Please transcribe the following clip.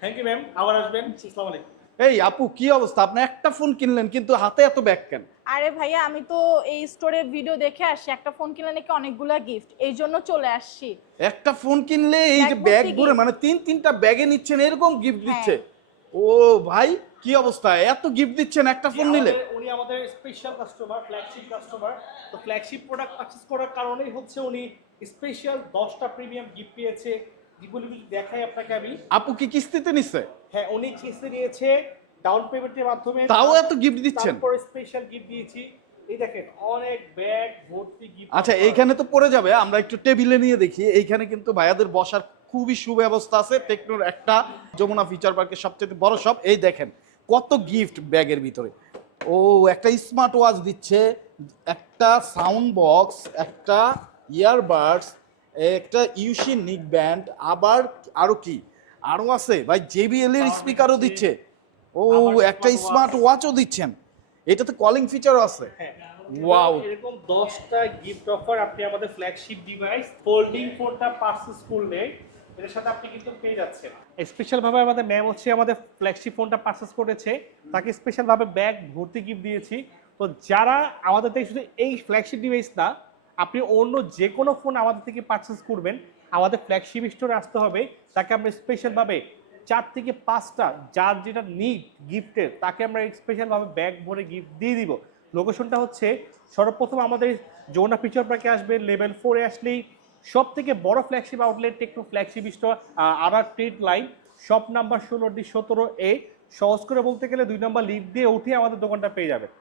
Thank you ma'am আবার আসবেন। আসসালামু আলাইকুম। এই আপু কি অবস্থা? আপনি একটা ফোন কিনলেন কিন্তু হাতে এত ব্যাগ কেন? আরে ভাইয়া আমি তো এই স্টোরে ভিডিও দেখে আসছি একটা ফোন কিনলে নাকি অনেকগুলা গিফট এই জন্য চলে আসছি। একটা ফোন কিনলে এই যে ব্যাগ ভরে মানে তিন তিনটা ব্যাগে নিচ্ছেন এরকম গিফট হ্যাঁ। দিচ্ছে। ও ভাই কি অবস্থা? এত গিফট দিচ্ছেন একটা ফোন নিলে। উনি আমাদের স্পেশাল কাস্টমার ফ্ল্যাগশিপ কাস্টমার তো ফ্ল্যাগশিপ প্রোডাক্ট পারচেস করার কারণেই হচ্ছে উনি স্পেশাল দশটা প্রিমিয়াম গিফট পেয়েছে। যেগুলি দেখাই আপনাকে আমি। আপু কি কিস্তিতে নিচ্ছে হ্যাঁ উনি কিস্তি নিয়েছে ডাউন পেমেন্টের মাধ্যমে। তাও এত গিফট দিচ্ছেন? তারপরে স্পেশাল গিফট দিয়েছি। এই দেখেন অনেক ব্যাগ ভর্তি গিফট আচ্ছা এইখানে তো পড়ে যাবে আমরা একটু টেবিলে নিয়ে দেখি। এইখানে কিন্তু ভাইয়াদের বসার খুবই সুব্যবস্থা আছে। টেকনোর একটা যমুনা ফিচার পার্কের সবচেয়ে বড় সব এই দেখেন কত গিফট ব্যাগের ভিতরে। ও একটা স্মার্ট ওয়াচ দিচ্ছে একটা সাউন্ড বক্স একটা ইয়ারবাডস একটা ইউসি নিক ব্যান্ড আবার আরও কি? আরও আছে। ভাই জেবিএল এর স্পিকারও দিচ্ছে। ও একটা স্মার্ট ওয়াচও দিচ্ছেন। এটাতে কলিং ফিচারও আছে। হ্যাঁ। Wow. এরকম দশটা গিফট অফার আপনি আমাদের ফ্ল্যাগশিপ ডিভাইস ফোল্ডিং ফোনটা পার্সেস করলে এটার সাথে আপনি কিন্তু পেয়ে যাচ্ছেন। স্পেশাল ভাবে আমাদের ম্যাম হচ্ছে আমাদের ফ্ল্যাগশিপ ফোনটা পার্সেস করেছে। তাকে স্পেশাল ভাবে ব্যাগ ভর্তি গিফট দিয়েছি। তো যারা আমাদের থেকে শুধু এই ফ্ল্যাগশিপ ডিভাইস না আপনি অন্য যে কোনো ফোন আমাদের থেকে পার্চেস করবেন। আমাদের ফ্ল্যাগশিপ স্টোরে আসতে হবে। তাকে আমরা স্পেশালভাবে চার থেকে পাঁচটা যার যেটা নিড গিফটের তাকে আমরা স্পেশালভাবে ব্যাগ ভরে গিফট দিয়ে দিব। লোকেশনটা হচ্ছে সর্বপ্রথম আমাদের যৌনা ফিচার পার্কে আসবে লেভেল ফোরে আসলেই সব থেকে বড় flagship outlet Tecno flagship store আর ট্রেড লাইন শপ নাম্বার ষোলো ডি সতেরো এ সহজ করে বলতে গেলে দুই নম্বর লিফট দিয়ে উঠে আমাদের দোকানটা পেয়ে যাবে